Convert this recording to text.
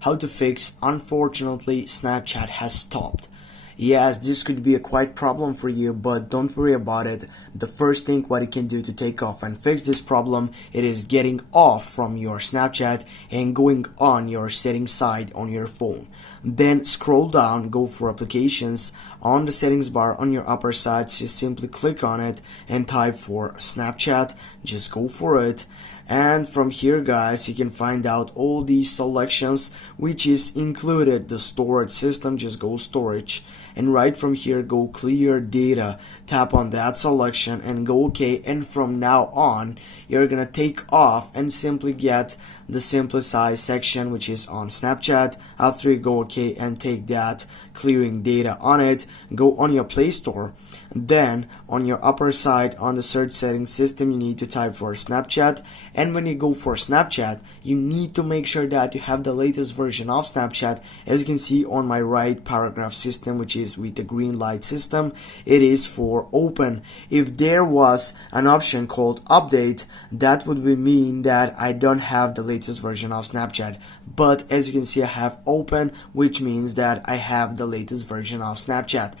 how to fix unfortunately Snapchat has stopped. Yes, this could be a quite problem for you, but don't worry about it. The first thing what you can do to take off and fix this problem, it is getting off from your Snapchat and going on your settings side on your phone. Then scroll down, go for applications. On the settings bar on your upper side, just simply click on it and type for Snapchat. Just go for it. And from here, guys, you can find out all these selections, which is included the storage system. Just go storage, and right from here go clear data. Tap on that selection and go OK, and from now on you're gonna take off and simply get the simplify section, which is on Snapchat. After you go OK and take that clearing data on it, go on your Play Store. Then on your upper side on the search settings system, you need to type for Snapchat, and when you go for Snapchat, you need to make sure that you have the latest version of Snapchat. As you can see on my right paragraph system, which is with the green light system, it is for open. If there was an option called update, that would mean that I don't have the latest version of Snapchat, but as you can see I have open, which means that I have the latest version of Snapchat.